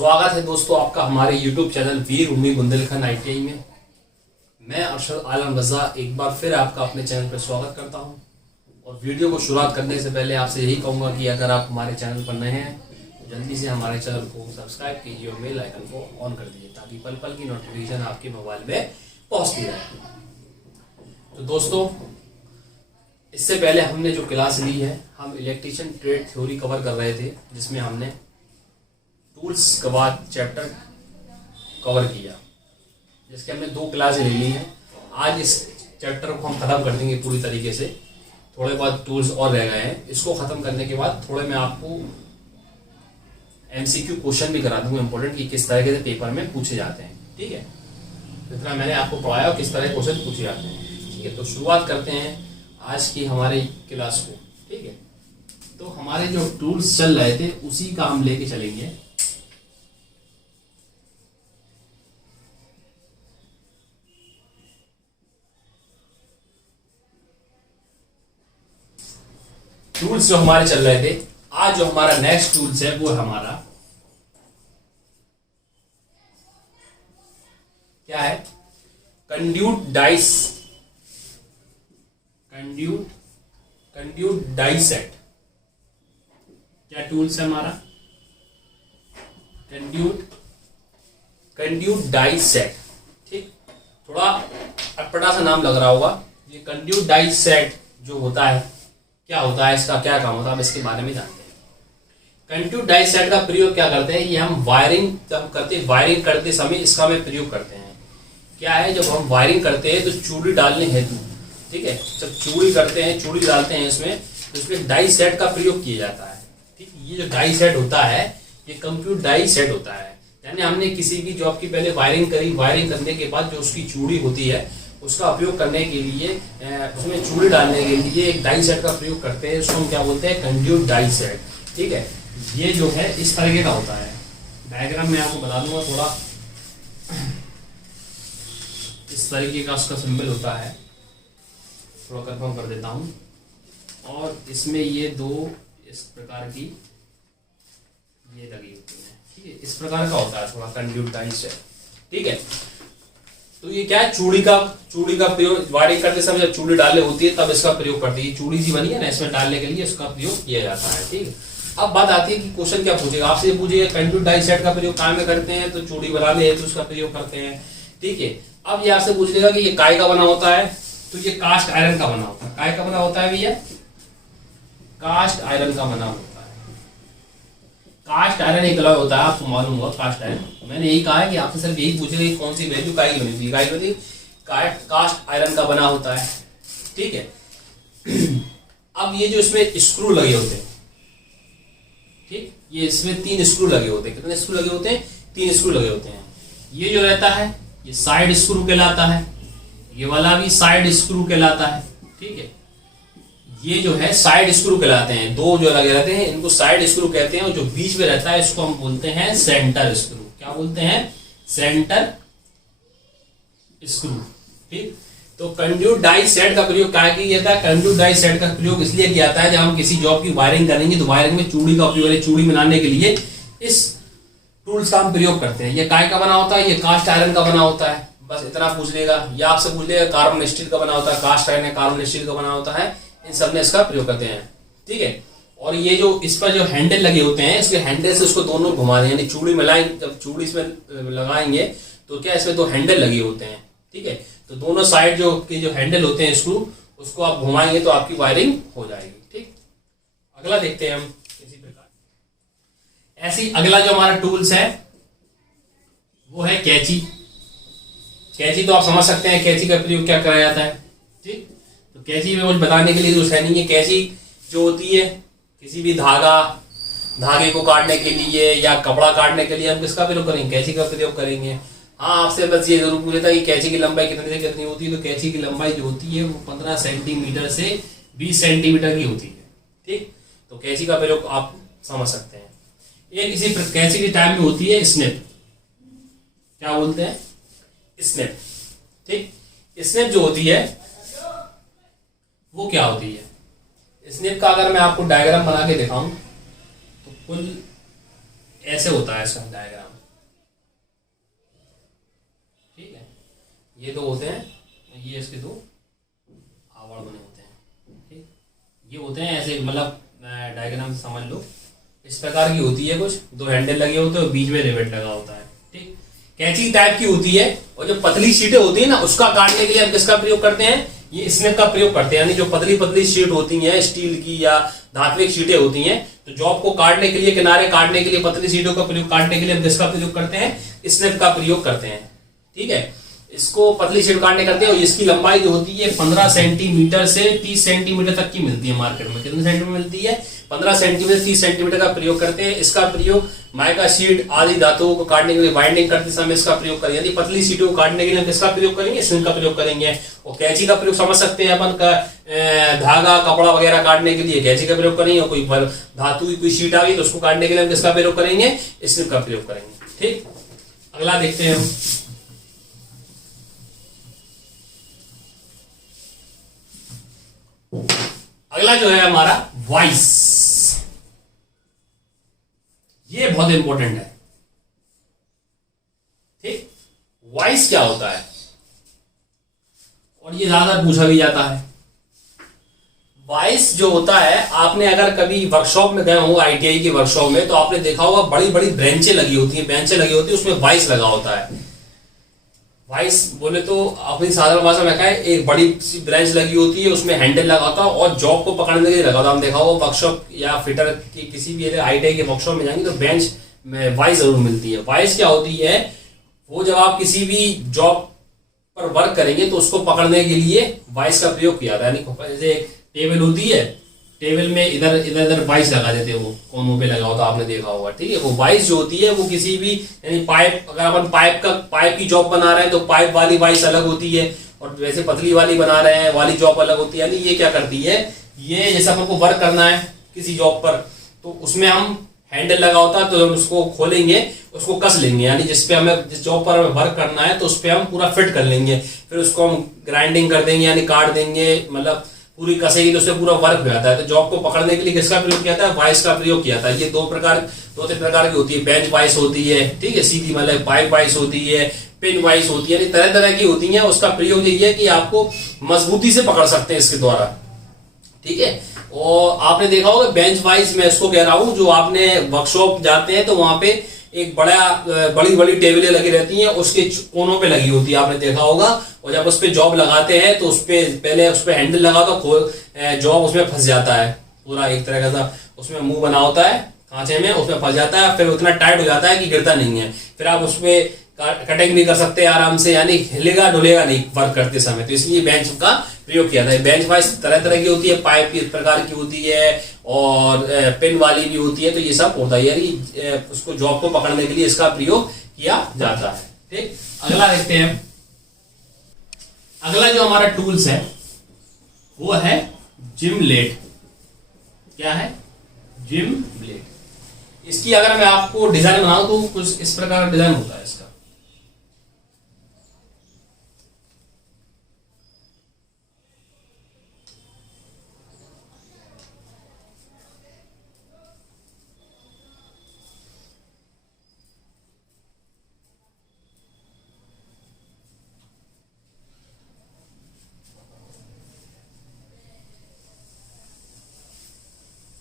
स्वागत है दोस्तों आपका हमारे YouTube चैनल वीर उम्मी बुंदेलखंड ITI में। मैं अरशद आलम रजा एक बार फिर आपका अपने चैनल पर स्वागत करता हूं। और वीडियो को शुरुआत करने से पहले आपसे यही कहूंगा कि अगर आप हमारे चैनल पर नए हैं तो जल्दी से हमारे चैनल को सब्सक्राइब कीजिए और बेल आइकन को ऑन कर दीजिए ताकि पल पल की नोटिफिकेशन आपके मोबाइल में पहुंचती रहे। तो दोस्तों, इससे पहले हमने जो क्लास ली है, हम इलेक्ट्रीशियन ट्रेड थ्योरी कवर कर रहे थे, जिसमें हमने टूल्स के बाद चैप्टर कवर किया, जिसके हमने 2 क्लास ले ली हैं। आज इस चैप्टर को हम खत्म कर देंगे पूरी तरीके से। थोड़े बहुत टूल्स और रह गए हैं, इसको खत्म करने के बाद थोड़े मैं आपको MCQ क्वेश्चन भी करा दूंगा इंपॉर्टेंट, कि किस तरह के पेपर में पूछे जाते हैं। ठीक है, जितना मैंने आपको पढ़ाया और किस तरह के क्वेश्चन पूछे जाते हैं। ठीक है, तो शुरुआत करते हैं आज की हमारी क्लास को। ठीक है, तो हमारे जो टूल्स चल रहे थे उसी का हम लेके चलेंगे। टूल्स जो हमारे चल रहे थे, आज जो हमारा नेक्स्ट टूल्स है वो हमारा क्या है? Conduit die set. क्या टूल्स है हमारा? Conduit die set. ठीक, थोड़ा अटपटा सा नाम लग रहा होगा। ये कंड्यूट डाई सेट जो होता है, क्या होता है, इसका क्या काम होता है, हम इसके बारे में जानते हैं। कंड्यूट डाई सेट का प्रयोग क्या करते हैं? ये हम वायरिंग जब वायरिंग करते समय इसका में प्रयोग करते हैं। क्या है, जब हम वायरिंग करते हैं तो चूड़ी डालने हेतु, ठीक है, जब चूड़ी करते हैं, चूड़ी डालते हैं इसमें, तो इसमें डाई सेट का प्रयोग किया जाता है। ठीक, ये जो डाई सेट होता है ये कंप्यूट डाई सेट होता है। यानी हमने किसी की जो आपकी पहले वायरिंग करी, वायरिंग करने के बाद जो उसकी चूड़ी होती है उसका उपयोग करने के लिए, उसमें चूड़ी डालने के लिए एक डाई सेट का प्रयोग करते हैं। उसको हम क्या बोलते हैं? Conduit die set. ठीक है, ये जो है इस तरीके का होता है। डायग्राम में आपको बता दूंगा, थोड़ा इस तरीके का उसका सिंबल होता है। थोड़ा कंफर्म कर देता हूं। और इसमें ये 2 इस प्रकार की ये लगी होती है। ठीक है, इस प्रकार का होता है थोड़ा कंड्यूट डाई सेट। ठीक है, तो ये क्या है? चूड़ी का प्रयोग वायरिंग करते समय जब चूड़ी डालने होती है तब इसका प्रयोग करते हैं। चूड़ी सी बनी है ना, इसमें डालने के लिए इसका प्रयोग किया जाता है। ठीक है, अब बात आती है कि क्वेश्चन क्या पूछेगा आपसे। पूछेगा कंड्यूट डाई सेट का प्रयोग काय में करते हैं? तो चूड़ी बनाने हेतु उसका प्रयोग करते हैं। ठीक है, अब ये आपसे पूछ लेगा कि ये काय का बना होता है? तो ये कास्ट आयरन का बना होता है। काय का बना होता है भैया? कास्ट आयरन का बना होता है। कास्ट आयरन एक अलग होता है, आपको मालूम होगा कास्ट आयरन। मैंने यही कहा है कि आपसे सिर्फ यही पूछेगा कि कौन सी वैल्यू काय की बनी थी। कास्ट आयरन का बना होता है। ठीक है, अब ये जो इसमें स्क्रू लगे होते हैं, ठीक, ये इसमें 3 स्क्रू लगे होते हैं। कितने स्क्रू लगे होते हैं? 3 स्क्रू लगे होते हैं। ये जो रहता है ये साइड स्क्रू कहलाता है, ये वाला भी साइड स्क्रू कहलाता है। ठीक है, ये जो है साइड स्क्रू कहलाते हैं। 2 जो लगे रहते हैं इनको साइड स्क्रू कहते हैं, और जो बीच में रहता है इसको हम बोलते हैं सेंटर स्क्रू। क्या बोलते हैं? Centre screw. ठीक, तो कंड्यूट डाई सेट का प्रयोग क्या किया जाता है? कंड्यूट डाई सेट का प्रयोग इसलिए किया जाता है जब हम किसी जॉब की वायरिंग करेंगे तो वायरिंग में चूड़ी का उपयोग, चूड़ी बनाने के लिए इस टूल्स का हम प्रयोग करते हैं। ये काय का बना होता है? ये कास्ट आयरन का बना होता है। बस इतना पूछ लेगा। या आपसे पूछ लेगा कार्बन स्टील का बना होता है, कास्ट आयरन है, कार्बन स्टील का बना होता है। इन सब में इसका प्रयोग करते हैं। ठीक है, और ये जो इस पर जो हैंडल लगे होते हैं, इसके हैंडल से उसको दोनों घुमा देंगे। यानी चूड़ी मिलाएंगे, जब चूड़ी इसमें लगाएंगे तो क्या इसमें 2 हैंडल लगे होते हैं। ठीक है, तो दोनों साइड जो हैंडल होते हैं स्क्रू, उसको आप घुमाएंगे तो आपकी वायरिंग हो जाएगी। ठीक, अगला देखते हैं हम इसी प्रकार। ऐसी अगला जो हमारा टूल्स है वो है कैंची। कैंची तो आप समझ सकते हैं कैंची का प्रयोग क्या कराया जाता है। ठीक, तो कैंची में कुछ बताने के लिए कुछ है नहीं है। कैंची जो होती है किसी भी धागे को काटने के लिए या कपड़ा काटने के लिए हम किसका प्रयोग करेंगे? कैंची का प्रयोग करेंगे। हाँ, आपसे बस ये जरूर पूछा था कि कैंची की लंबाई कितनी से कितनी होती है। तो कैंची की लंबाई जो होती है वो 15 सेंटीमीटर से 20 सेंटीमीटर की होती है। ठीक, तो कैंची का प्रयोग आप समझ सकते हैं। एक इसी कैंची की टाइप में होती है स्निप। क्या बोलते हैं? स्निप। ठीक, स्निप जो होती है वो क्या होती है? स्निप का अगर मैं आपको डायग्राम बना के दिखाऊं तो कुल ऐसे होता है इसका डायग्राम। ठीक है, ये दो होते हैं, ये इसके दो आवड़ बने होते हैं। ठीक, ये होते हैं ऐसे, मतलब डायग्राम समझ लो इस प्रकार की होती है कुछ, दो हैंडल लगे होते हैं और बीच में रिवेट लगा होता है। ठीक, कैंची टाइप की होती है, और जो पतली शीटें होती है ना उसका काटने के लिए हम किसका प्रयोग करते हैं, ये स्नेप का प्रयोग करते हैं। यानी जो पतली पतली शीट होती हैं स्टील की या धात्विक शीटें होती हैं, तो जॉब को काटने के लिए, किनारे काटने के लिए, पतली शीटों का प्रयोग काटने के लिए हम किसका प्रयोग करते हैं, स्नेप का प्रयोग करते हैं। ठीक है, इसको पतली शीट काटने करते हैं, और इसकी लंबाई जो होती है 15 सेंटीमीटर से 30 सेंटीमीटर तक की मिलती है मार्केट में। कितने सेंटीमीटर मिलती है, 15 सेंटीमीटर 30 सेंटीमीटर का प्रयोग करते हैं। इसका प्रयोग माइका शीट आदि धातुओं को काटने के लिए, बाइंडिंग करते समय इसका प्रयोग करेंगे। यदि पतली शीटों को काटने के लिए किसका प्रयोग करेंगे, स्नेप का प्रयोग करेंगे। और कैंची का प्रयोग समझ सकते हैं अपन का, धागा कपड़ा वगैरह काटने के लिए कैंची का प्रयोग करेंगे। कोई धातु की कोई शीट आ गई तो उसको काटने के लिए हम किसका प्रयोग करेंगे, स्नेप का प्रयोग करेंगे। ठीक, अगला देखते हैं हम। अगला जो है हमारा वॉइस, ये बहुत इंपॉर्टेंट है। ठीक, वॉइस क्या होता है, और ये ज्यादा पूछा भी जाता है। वॉइस जो होता है, आपने अगर कभी वर्कशॉप में गए हो आईटीआई की वर्कशॉप में, तो आपने देखा होगा बड़ी बड़ी बेंचें लगी होती हैं, बेंचें लगी होती है, उसमें वॉइस लगा होता है। वॉइस बोले तो अपनी साधारण भाषा में कहा, एक बड़ी सी ब्रांच लगी होती है, उसमें हैंडल लगा होता है और जॉब को पकड़ने के लिए लगा होता है। हम देखा होगा वर्कशॉप या फिटर की किसी भी आईटीआई के वर्कशॉप में जाएंगे तो बेंच में वॉइस जरूर मिलती है। वॉइस क्या होती है, वो जब आप किसी भी जॉब पर वर्क करेंगे तो उसको पकड़ने के लिए वॉइस का प्रयोग किया जाता है। यानी जैसे टेबल होती है, टेबल में इधर इधर इधर वाइस लगा देते हैं, वो कोनों पे लगा होता है, आपने देखा होगा। ठीक है, वो वाइस जो होती है वो किसी भी, यानी पाइप, अगर अपन पाइप की जॉब बना रहे हैं तो पाइप वाली वाइस अलग होती है, और वैसे पतली वाली बना रहे हैं वाली जॉब अलग होती है। यानी ये क्या करती है, ये जैसे अपन को वर्क करना है किसी जॉब पर, तो उसमें हम हैंडल लगा होता है, तो हम उसको खोलेंगे, उसको कस लेंगे, यानी जिसपे हमें, जिस जॉब पर हमें वर्क करना है तो उस पर हम पूरा फिट कर लेंगे, फिर उसको हम ग्राइंडिंग कर देंगे, यानी काट देंगे, मतलब पूरी कसेगी तो उससे पूरा वर्क हो जाता है। तो जॉब को पकड़ने के लिए किसका प्रयोग किया था, वाइस का प्रयोग किया था। ये दो तीन प्रकार की होती है। बेंच वाइस होती है, ठीक है, सीधी मतलब पाइप वाइस होती है, पिन वाइस होती है, तरह तरह की होती है। उसका प्रयोग यही है कि आपको मजबूती से पकड़ सकते हैं इसके द्वारा। ठीक है, और आपने देखा होगा बेंच वाइस, मैं इसको कह रहा हूं, जो आपने वर्कशॉप जाते हैं तो वहां पे एक बड़ी बड़ी टेबलें लगी रहती हैं, उसके कोनों पे लगी होती है, आपने देखा होगा। और जब उस पे जॉब लगाते हैं तो उस पे पहले उस पे हैंडल लगा तो जॉब उसमें फंस जाता है, पूरा एक तरह का सा उसमें मुंह बना होता है खांचे में, उसमें फंस जाता है, फिर उतना टाइट हो जाता है कि गिरता नहीं है। फिर आप उसमें कटिंग भी कर सकते हैं आराम से, यानी हिलेगा डुलेगा नहीं वर्क करते समय। तो इसलिए बेंच का प्रयोग किया था। बेंच वाइस तरह तरह की होती है, पाइप की प्रकार की होती है और पिन वाली भी होती है। तो ये सब होता है, यानी उसको जॉब को पकड़ने के लिए इसका प्रयोग किया जाता है। ठीक, अगला देखते हैं। अगला जो हमारा टूल्स है वो है जिम लेट। क्या है, जिम लेट। इसकी अगर मैं आपको डिजाइन बनाऊं तो कुछ इस प्रकार का डिजाइन होता है इसका।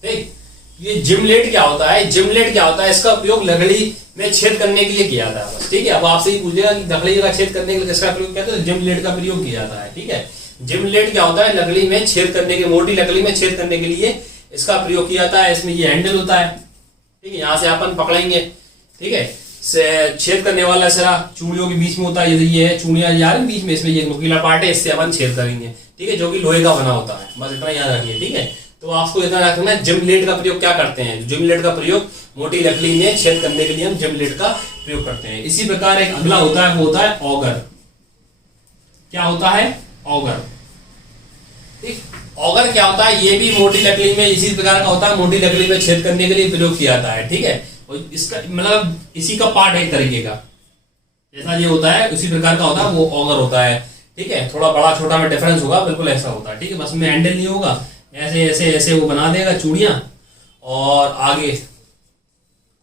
ठीक, ये जिमलेट क्या होता है, जिमलेट क्या होता है, इसका उपयोग लकड़ी में छेद करने के लिए किया जाता है बस। ठीक है, अब आपसे ही पूछेगा कि लकड़ी का छेद करने के लिए किसका प्रयोग किया जाता है, तो जिमलेट का प्रयोग किया जाता है। ठीक है, जिमलेट क्या होता है, लकड़ी में छेद करने के, मोटी लकड़ी में छेद करने के लिए इसका प्रयोग किया जाता है। इसमें ये हैंडल होता है, ठीक है, यहाँ से अपन पकड़ेंगे, ठीक है, छेद करने वाला सिरा चूड़ियों के बीच में होता है, ये है चूड़ियां जा रही बीच में, इसमें ये नुकीला पार्ट है, इससे अपन छेद करेंगे। ठीक है, जो कि लोहे का बना होता है, बस इतना याद रखिए। ठीक है, तो आपको इतना रखना है। जिमलेट का प्रयोग क्या करते हैं, जिमलेट का प्रयोग मोटी लकड़ी में छेद करने के लिए हम जिमलेट का प्रयोग करते हैं। इसी प्रकार एक अगला होता है, वो होता है ऑगर। क्या होता है, ऑगर। ठीक, ऑगर क्या होता है, ये भी मोटी लकड़ी में इसी प्रकार का होता है, मोटी लकड़ी में छेद करने के लिए प्रयोग किया जाता है। ठीक है, और इसका मतलब इसी का पार्ट है एक तरीके का, जैसा ये होता है उसी प्रकार का होता है, वो ऑगर होता है। ठीक है, थोड़ा बड़ा छोटा में डिफरेंस होगा, बिल्कुल ऐसा होता है। ठीक है, बस में हैंडल नहीं होगा, ऐसे ऐसे ऐसे वो बना देगा चूड़ियां, और आगे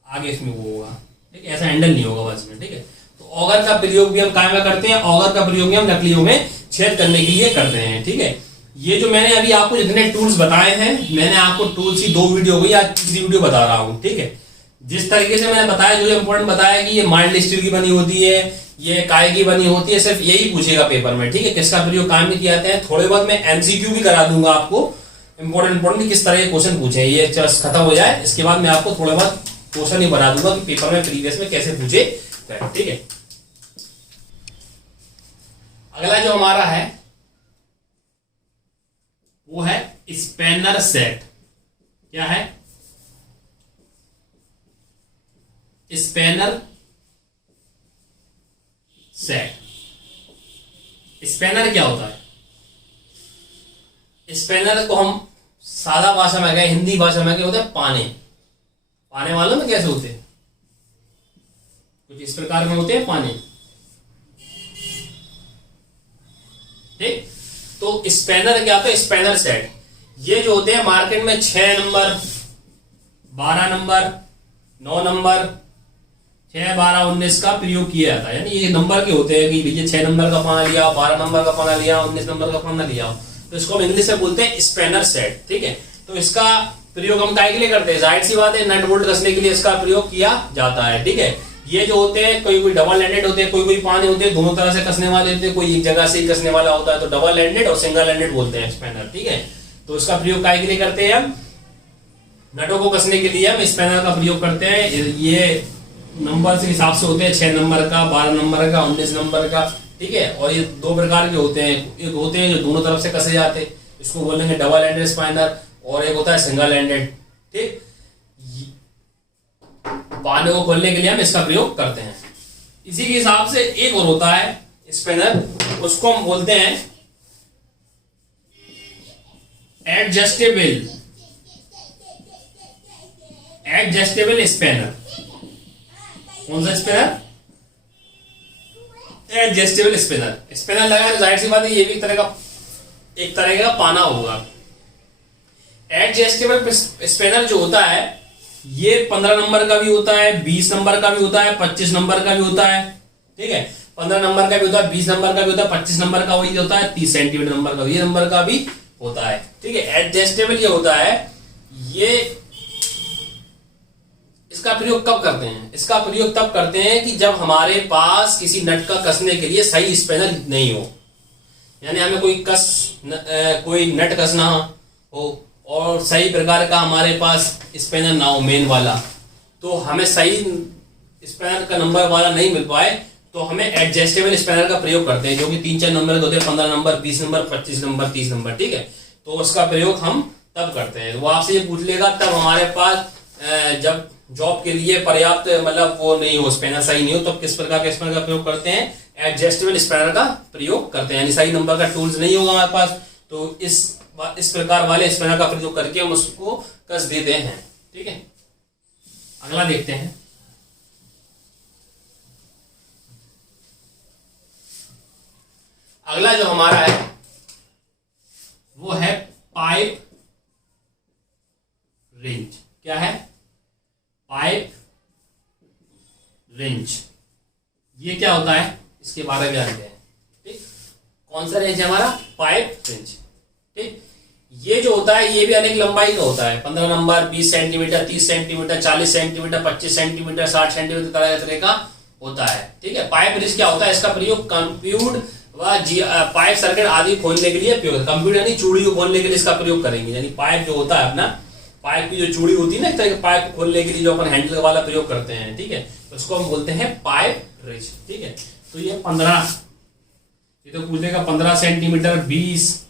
आगे इसमें वो होगा, ठीक है, ऐसा हैंडल नहीं होगा बस में, ठीक है। तो ऑगर का प्रयोग भी हम काय में करते हैं, ऑगर का प्रयोग भी हम नकलियों में छेद करने के लिए करते हैं, ठीक है। ये जो मैंने अभी आपको जितने टूल्स बताए हैं, मैंने आपको टूल्स की 2 वीडियो हो गई, आज तीसरी वीडियो बता रहा हूँ, ठीक है। जिस तरीके से मैंने बताया, जो इंपॉर्टेंट बताया कि ये माइल्ड स्टील की बनी होती है, ये काय की बनी होती है, सिर्फ यही पूछेगा पेपर में, ठीक है। किसका प्रयोग काय में किया जाता है। थोड़े बहुत मैं एमसीक्यू भी करा दूंगा आपको, इंपॉर्टेंट किस तरह के क्वेश्चन पूछे, ये चर्च खत्म हो जाए इसके बाद मैं आपको थोड़े बहुत क्वेश्चन ही बना दूंगा कि पेपर में प्रीवियस में कैसे पूछे, ठीक है। अगला जो हमारा है वो है स्पैनर सेट। क्या है? Spanner set. स्पैनर क्या होता है? स्पैनर को हम सादा भाषा में कहें, हिंदी भाषा में क्या होता है? पाने। पाने वालों में कैसे होते हैं? कुछ इस प्रकार में होते हैं पाने, ठीक। तो स्पैनर क्या होता है? स्पैनर सेट ये जो होते हैं मार्केट में 6 नंबर, 12 नंबर, 9 नंबर, 6, 12, 19 का प्रयोग किया जाता है। यानी ये नंबर के होते हैं कि भैया 6 नंबर का पाना लिया, 12 नंबर का पाना लिया, 19 नंबर का पाना लिया, तो इसको हम इंग्लिश में बोलते हैं स्पैनर सेट, ठीक है। तो इसका प्रयोग हम काय के लिए करते हैं? जाहिर सी बात है, नट बोल्ट कसने के लिए इसका प्रयोग किया जाता है, ठीक है। ये जो होते हैं कोई डबल एंडेड होते हैं, कोई पाने होते हैं, दोनों तरह से कसने वाले होते हैं, कोई एक जगह से ही कसने वाला होता है, तो डबल एंडेड और सिंगल एंडेड बोलते हैं स्पैनर, ठीक है। तो इसका प्रयोग काय के लिए करते हैं? हम नटों को कसने के लिए हम स्पैनर का प्रयोग करते हैं। ये नंबर के हिसाब से होते हैं, 6 नंबर का, 12 नंबर का, 19 नंबर का, ठीक है। और ये 2 प्रकार के होते हैं, एक होते हैं जो दोनों तरफ से कसे जाते हैं, इसको बोलेंगे डबल एंडेड स्पैनर, और एक होता है सिंगल एंडेड, ठीक। पाने को खोलने के लिए हम इसका प्रयोग करते हैं। इसी के हिसाब से एक और होता है स्पैनर, उसको हम बोलते हैं एडजस्टेबल स्पैनर। कौन सा स्पैनर? Adjustable spanner. स्पैनर लगा तो जाहिर सी बात है ये भी एक तरह का पाना होगा। एडजस्टेबल स्पैनर जो होता है ये 15 नंबर का भी होता है, 20 नंबर का भी होता है, 25 नंबर का भी होता है, ठीक है। 15 नंबर का भी होता है, 20 नंबर का भी होता है, 25 नंबर का वही होता है, 30 सेंटीमीटर नंबर का ये नंबर का भी होता है, ठीक है। एडजस्टेबल ये होता है, ये इसका प्रयोग कब करते हैं? इसका प्रयोग तब करते हैं कि जब हमारे पास किसी नट का कसने के लिए सही स्पैनर नहीं हो, यानी हमें कोई नट कसना हो और सही प्रकार का हमारे पास स्पैनर ना हो मेन वाला, तो हमें सही स्पैनर का नंबर वाला नहीं मिल पाए तो हमें एडजस्टेबल स्पैनर का प्रयोग करते हैं, जो कि 3-4 नंबर के होते हैं, 15 नंबर, 20 नंबर, 25 नंबर, 30 नंबर, ठीक है। तो उसका प्रयोग हम तब करते हैं। वो आपसे ये पूछ लेगा तब हमारे पास जब जॉब के लिए पर्याप्त मतलब वो नहीं हो, स्पैनर सही नहीं हो, तब किस प्रकार के स्पैनर का प्रयोग करते हैं? एडजस्टेबल स्पैनर का प्रयोग करते हैं। यानी सही नंबर का टूल्स नहीं होगा हमारे पास तो इस प्रकार वाले स्पैनर का प्रयोग करके हम उसको कस देते हैं, ठीक है। अगला देखते हैं। अगला जो हमारा है वो है पाइप रेंज। क्या है? Pipe range. ये क्या होता है इसके बारे में जानते हैं, ठीक। कौन सा रेंज है हमारा? पाइप रेंज, ठीक। ये जो होता है ये भी अनेक लंबाई का होता है, 15 number, 20 centimetre, 30 centimetre, 40 centimetre, 25 centimetre, 60 centimetre, तरह का होता है, ठीक है। पाइप रेंज क्या होता है? इसका प्रयोग कंप्यूटर व पाइप सर्किट आदि खोलने के लिए प्रयोग, कंप्यूटर यानी चूड़ी को खोलने के लिए इसका प्रयोग करेंगे। यानी पाइप जो होता है अपना, पाइप की जो चूड़ी होती है ना, इस तरह के पाइप खोलने के लिए जो अपन हैंडल वाला प्रयोग करते हैं, ठीक है, तो उसको हम बोलते हैं पाइप रेंज, ठीक है। तो ये 15, ये तो पूछेगा 15 सेंटीमीटर, 20,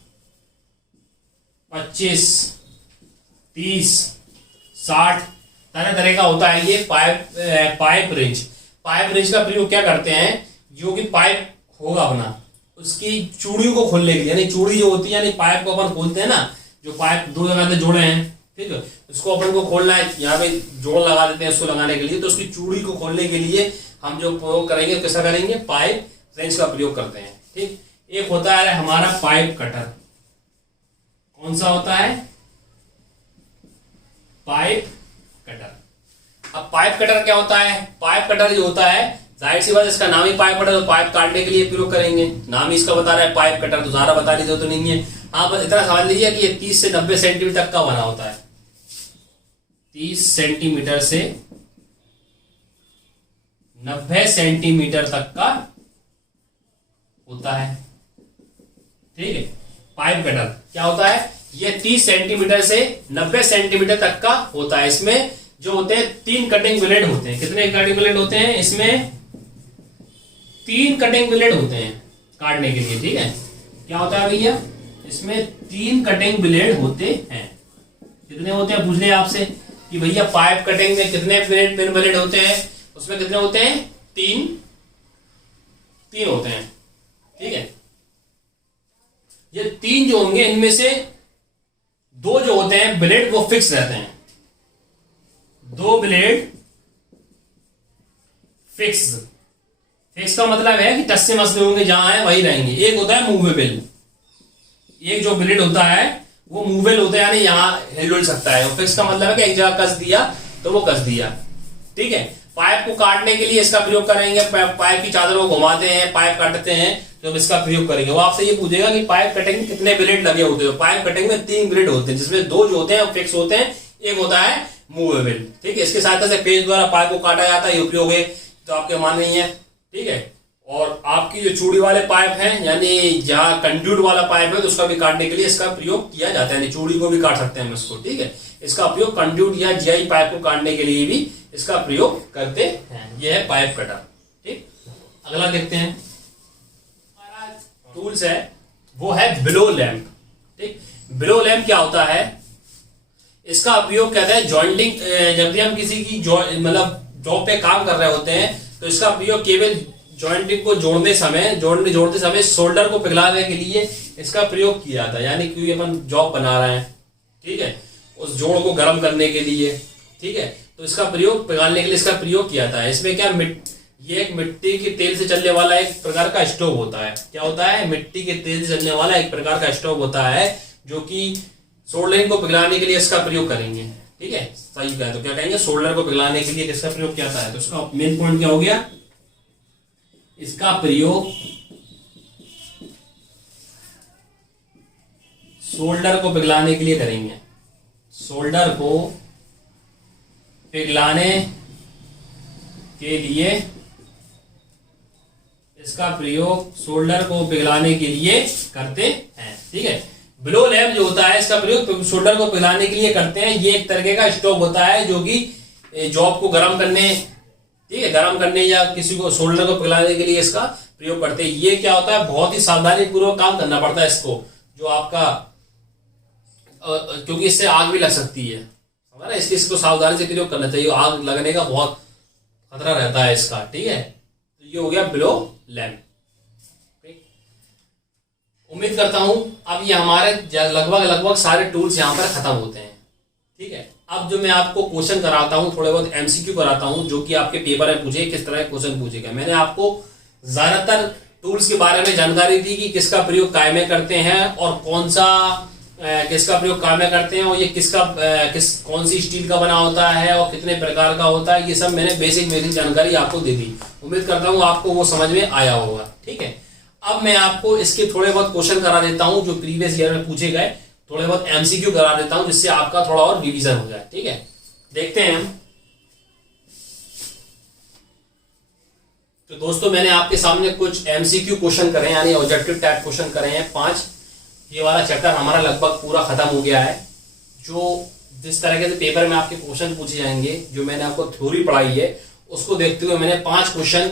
25, 30, 60 तरह का होता है ये पाइप रेंज। पाइप रेंज का प्रयोग क्या करते हैं? जो कि पाइप होगा अपना, उसकी चूड़ी को खोलने के लिए, यानी चूड़ी जो होती है, यानी पाइप को अपन खोलते हैं ना, जो पाइप 2 जगह से जोड़े हैं, ठीक है, उसको अपन को खोलना है, यहाँ पे जोड़ लगा देते हैं उसको लगाने के लिए, तो उसकी चूड़ी को खोलने के लिए हम जो प्रयोग करेंगे कैसा करेंगे? पाइप रेंज का प्रयोग करते हैं, ठीक। एक होता है हमारा पाइप कटर। कौन सा होता है? Pipe cutter. अब पाइप कटर क्या होता है? पाइप कटर जो होता है, जाहिर सी बात इसका नाम ही पाइप कटर, तो पाइप काटने के लिए प्रयोग करेंगे, नाम ही इसका बता रहा है पाइप कटर, तो ज्यादा बता लीजिए तो नहीं है। हाँ, बस इतना समझ लीजिए कि ये 30 से 90 सेंटीमीटर तक का बना होता है, 30 सेंटीमीटर से 90 सेंटीमीटर तक का होता है, ठीक है। पाइप कटर क्या होता है? ये 30 सेंटीमीटर से 90 सेंटीमीटर तक का होता है। इसमें जो होते हैं 3 कटिंग ब्लेड होते हैं। कितने कटिंग ब्लेड होते हैं? इसमें 3 कटिंग ब्लेड होते हैं काटने के लिए, ठीक है। क्या होता है भैया? इसमें 3 कटिंग ब्लेड होते हैं। कितने होते हैं पूछ ले आपसे कि भैया पाइप कटिंग में कितने ब्लेड होते हैं? उसमें कितने होते हैं? 3 होते हैं, ठीक है। ये 3 जो होंगे, इनमें से 2 जो होते हैं ब्लेड वो फिक्स रहते हैं, 2 ब्लेड फिक्स का मतलब है कि टस से मसले होंगे, जहां है वही रहेंगे। एक होता है मूवेबल, एक जो ब्लेड होता है वो मूवेबल होता है, यानी यहां हिल सकता है। फिक्स का मतलब है कि एक जगह कस दिया तो वो कस दिया, ठीक है। पाइप को काटने के लिए इसका प्रयोग करेंगे, पाइप की चादर को घुमाते हैं, पाइप काटते हैं, तो इसका प्रयोग करेंगे। वो आपसे ये पूछेगा कि पाइप कटिंग में कितने ब्लेड लगे होते हैं? पाइप कटिंग में 3 ब्लेड होते हैं, जिसमें 2 जो होते हैं फिक्स होते हैं, एक होता है मूवेबल, ठीक है। इसके सहायता से पेज द्वारा पाइप को काटा जाता है, ये उपयोग है, तो आपके मान नहीं है, ठीक है। और आपकी जो चूड़ी वाले पाइप हैं, यानी जहां कंड्यूट वाला पाइप है, तो उसका भी काटने के लिए इसका प्रयोग किया जाता है, यानी चूड़ी को भी काट सकते हैं हम इसको, ठीक है। इसका उपयोग कंड्यूट या जीआई पाइप को काटने के लिए भी इसका प्रयोग करते हैं। यह है पाइप कटर, ठीक। अगला देखते हैं, हमारा टूल्स है वो है बिलो लैंप, ठीक। बिलो लैंप क्या होता है? इसका उपयोग कहते हैं जॉइंटिंग, जब भी हम किसी की मतलब जॉब पे काम कर रहे होते हैं, तो इसका प्रयोग केवल जॉइंटिंग को जोड़ते समय शोल्डर को पिघलाने के लिए इसका प्रयोग किया जाता है। यानी कि अपन जॉब बना रहे हैं, ठीक है, उस जोड़ को गर्म करने के लिए, ठीक है, तो इसका प्रयोग पिघालने के लिए इसका प्रयोग किया जाता है। इसमें क्या ये एक मिट्टी के तेल से चलने वाला एक प्रकार का स्टोव होता है। क्या होता है? मिट्टी के तेल से चलने वाला एक प्रकार का स्टोव होता है, जो कि सोल्डरिंग को पिघलाने के लिए इसका प्रयोग करेंगे, ठीक है। सही कहा, तो क्या कहेंगे? सोल्डर को पिघलाने के लिए किसका प्रयोग किया जाता है? तो इसका मेन पॉइंट क्या हो गया? इसका प्रयोग सोल्डर को पिघलाने के लिए करेंगे, सोल्डर को पिघलाने के लिए इसका प्रयोग सोल्डर को पिघलाने के लिए करते हैं, ठीक है। बिलो लैंप जो होता है, इसका प्रयोग सोल्डर को पिघलाने के लिए करते हैं। ये एक तरीके का स्टोव होता है, जो कि जॉब को गर्म करने, ठीक है, गर्म करने या किसी को सोल्डर को पिघलाने के लिए इसका प्रयोग करते हैं। ये क्या होता है? बहुत ही सावधानी पूर्वक काम करना पड़ता है इसको, जो आपका क्योंकि इससे आग भी लग सकती है, समझ रहे? इसलिए इसको सावधानी से प्रयोग करना चाहिए, आग लगने का बहुत खतरा रहता है इसका, ठीक है। तो ये हो गया बिलो लैंप। उम्मीद करता हूं अब ये हमारे लगभग सारे टूल्स यहाँ पर खत्म होते हैं, ठीक है। अब जो मैं आपको क्वेश्चन कराता हूं, थोड़े बहुत एमसीक्यू कराता हूं, जो कि आपके पेपर में पूछे, किस तरह के क्वेश्चन पूछेगा। मैंने आपको ज्यादातर टूल्स के बारे में जानकारी दी कि किसका प्रयोग काय में करते हैं और कौन सा किसका प्रयोग काय में करते हैं, और ये कौन सी स्टील का बना होता है और कितने प्रकार का होता है। ये सब मैंने बेसिक जानकारी आपको दे दी। उम्मीद करता हूँ आपको वो समझ में आया होगा, ठीक है। अब मैं आपको इसके थोड़े बहुत क्वेश्चन करा देता हूं, जो प्रीवियस ईयर में पूछे गए, थोड़े बहुत एमसीक्यू करा देता हूं, जिससे आपका थोड़ा और रिवीजन हो जाए, ठीक है। देखते हैं हम। तो दोस्तों, मैंने आपके सामने कुछ एमसीक्यू क्वेश्चन करे हैं, यानी ऑब्जेक्टिव टाइप क्वेश्चन करे हैं 5। ये वाला चैप्टर हमारा लगभग पूरा खत्म हो गया है। जो जिस तरीके से पेपर में आपके क्वेश्चन पूछे जाएंगे, जो मैंने आपको थ्योरी पढ़ाई है, उसको देखते हुए मैंने 5 क्वेश्चन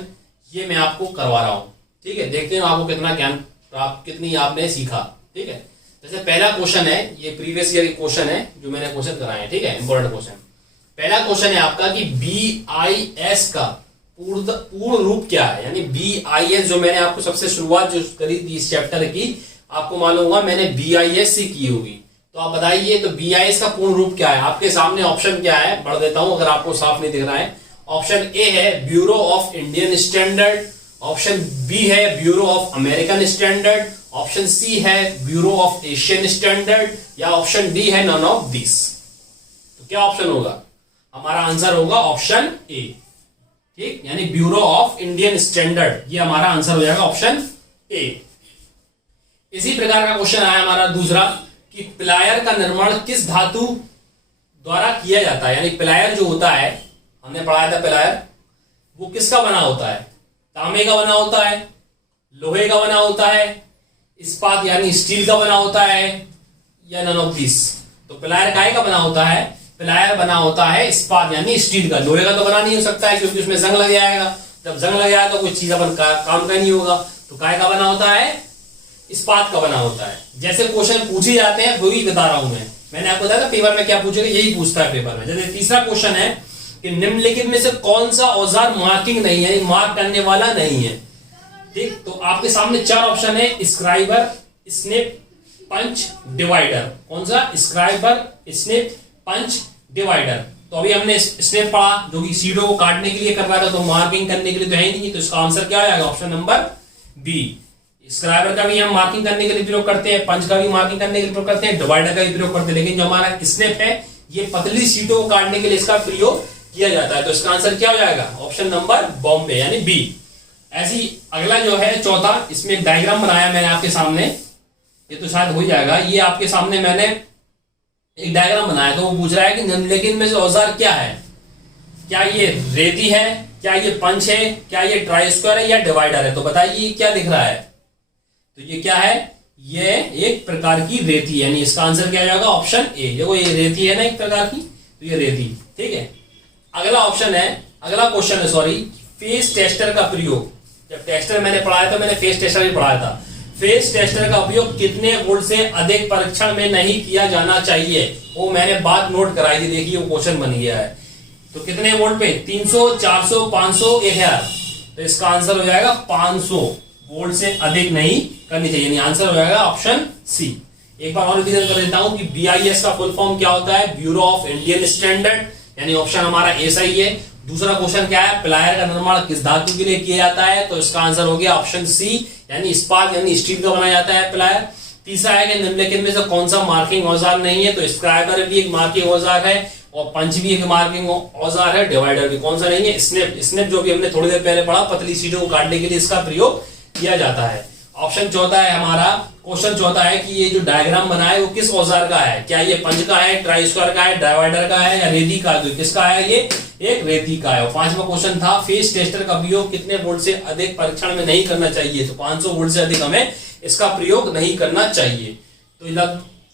ये मैं आपको करवा रहा हूं, ठीक है। देखते हैं आपको कितना ज्ञान प्राप्त, कितनी आपने सीखा, ठीक है। जैसे पहला क्वेश्चन है, ये प्रीवियस ईयर क्वेश्चन है जो मैंने क्वेश्चन कराए हैं, ठीक है, इंपॉर्टेंट क्वेश्चन। पहला क्वेश्चन है आपका कि BIS का पूर्ण रूप क्या है, यानी BIS जो मैंने आपको सबसे शुरुआत जो करी थी इस चैप्टर की, आपको मालूम होगा मैंने BIS से की होगी। तो आप बताइए, तो BIS का पूर्ण रूप क्या है? आपके सामने ऑप्शन क्या है, पढ़ देता हूं अगर आपको साफ नहीं दिख रहा है। ऑप्शन ए है bureau of Indian standard, option B है bureau of American standard, option C है ब्यूरो ऑफ एशियन स्टैंडर्ड, या ऑप्शन डी है नन ऑफ दिस। तो क्या ऑप्शन होगा? हमारा आंसर होगा ऑप्शन ए। ठीक, यानी ब्यूरो ऑफ इंडियन स्टैंडर्ड, ये हमारा आंसर हो जाएगा ऑप्शन ए। इसी प्रकार का क्वेश्चन आया हमारा दूसरा कि प्लायर का निर्माण किस धातु द्वारा किया जाता है। यानी प्लायर जो होता है, हमने पढ़ाया था प्लायर, वो किसका बना होता है? तांबे का बना होता है, लोहे का बना होता है, इस्पात यानी स्टील का बना होता है, या नन ऑफ दिस। तो प्लायर काहे का बना होता है? प्लायर बना होता है इस्पात यानी स्टील का। लोहे का तो बना नहीं हो सकता है क्योंकि उसमें जंग लग जाएगा, जब जंग लग जाएगा तो कोई चीज अपन काम का नहीं होगा। तो काहे का बना होता है? इस्पात का बना होता है। जैसे क्वेश्चन पूछे जाते हैं वही बता रहा हूं मैंने आपको बताया था पेपर में क्या पूछेगा, यही पूछता है पेपर में। जैसे तीसरा क्वेश्चन है कि निम्नलिखित में से कौन सा औजार मार्किंग नहीं है, मार्क करने वाला नहीं है। ठीक, तो आपके सामने चार ऑप्शन है, स्क्राइबर, स्निप, पंच, डिवाइडर। कौन सा? स्क्राइबर, स्निप, पंच, डिवाइडर। तो अभी हमने स्निप पढ़ा जो कि सीडो को काटने के लिए कर रहा था, तो मार्किंग करने के लिए तो है ही नहीं। तो इसका आंसर क्या आएगा? Option number B. स्क्राइबर का भी हम मार्किंग करने के लिए प्रयोग करते हैं, पंच का भी मार्किंग करने के लिए प्रयोग करते हैं, डिवाइडर का भी प्रयोग करते हैं, लेकिन जो हमारा स्निप है ये पतली सीटों को काटने के लिए इसका प्रयोग किया जाता है। तो इसका आंसर क्या हो जाएगा? ऑप्शन नंबर बॉम्बे यानी बी। ऐसी अगला जो है चौथा, इसमें एक डायग्राम बनाया मैंने आपके सामने, ये तो शायद हो ही जाएगा। ये आपके सामने मैंने एक डायग्राम बनाया, तो वो पूछ रहा है कि निम्नलिखित में से औजार क्या है? क्या ये रेती है, क्या ये पंच है, क्या ये ट्राई स्क्वायर है, या डिवाइडर है? तो बताइए क्या दिख रहा है? तो ये क्या है? ये एक प्रकार की रेती, यानी इसका आंसर क्या हो जाएगा? Option A. देखो ये रेती है ना एक प्रकार की, तो ये रेती। ठीक है, अगला ऑप्शन है, अगला क्वेश्चन है सॉरी, फेस टेस्टर का प्रयोग। जब टेस्टर मैंने पढ़ाया था, मैंने फेस टेस्टर भी पढ़ाया था। फेस टेस्टर का उपयोग कितने वोल्ट से अधिक परीक्षण में नहीं किया जाना चाहिए, वो मैंने बात नोट कराई थी। देखिए वो क्वेश्चन बन गया है। तो कितने वोल्ट पे? 300, 400, 500, 1000। तो इसका आंसर हो जाएगा 500 वोल्ट से अधिक नहीं करनी चाहिए, यानी आंसर हो जाएगा ऑप्शन सी। एक बार और रिवीजन कर देता हूं कि BIS का फुल फॉर्म क्या होता है? ब्यूरो ऑफ इंडियन स्टैंडर्ड, यानी ऑप्शन हमारा ए सही है। दूसरा क्वेश्चन क्या है? प्लायर का निर्माण किस धातु के लिए किया जाता है? तो इसका आंसर हो गया ऑप्शन सी, यानी इस्पात यानी स्टील का बनाया जाता है प्लायर। तीसरा है कि निम्नलिखित में से कौन सा मार्किंग औजार नहीं है? तो स्क्राइबर भी एक मार्किंग औजार है और पंच भी एक मार्किंग औजार है, डिवाइडर भी। कौन सा नहीं है? स्निप। स्निप जो भी हमने थोड़ी देर पहले पढ़ा, पतली सीटों को काटने के लिए इसका प्रयोग किया जाता है। ऑप्शन चौथा है हमारा, क्वेश्चन चौथा है कि ये जो डायग्राम बना है वो किस औजार का है? क्या ये पंच का है, ट्राई स्क्वायर का है, डिवाइडर का है, या रेती का? तो किसका है? ये एक रेती का है। और पांचवा क्वेश्चन था फेस टेस्टर का प्रयोग कितने वोल्ट से अधिक परीक्षण में नहीं करना चाहिए? तो 500 वोल्ट से अधिक हमें इसका प्रयोग नहीं करना चाहिए।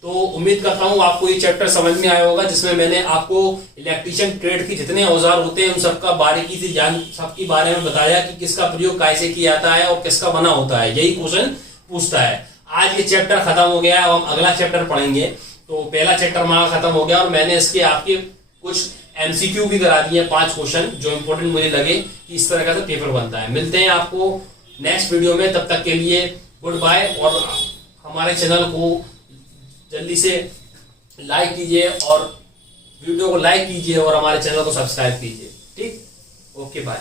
तो उम्मीद करता हूं आपको ये चैप्टर समझ में आया होगा, जिसमें मैंने आपको इलेक्ट्रीशियन ट्रेड की जितने औजार होते हैं उन सबका बारीकी से सबके बारे में बताया कि किसका प्रयोग कैसे किया जाता है और किसका बना होता है। यही क्वेश्चन पूछता है। आज ये चैप्टर खत्म हो गया, अब हम अगला चैप्टर पढ़ेंगे। तो पहला चैप्टर हमारा खत्म हो गया और मैंने इसके आपके कुछ MCQ भी करा दिए, 5 क्वेश्चन जो इंपॉर्टेंट मुझे लगे कि इस तरह का तो पेपर बनता है। मिलते हैं आपको नेक्स्ट वीडियो में, तब तक के लिए गुड बाय। और हमारे चैनल को जल्दी से लाइक कीजिए और वीडियो को लाइक कीजिए और हमारे चैनल को सब्सक्राइब कीजिए। ठीक, ओके बाय।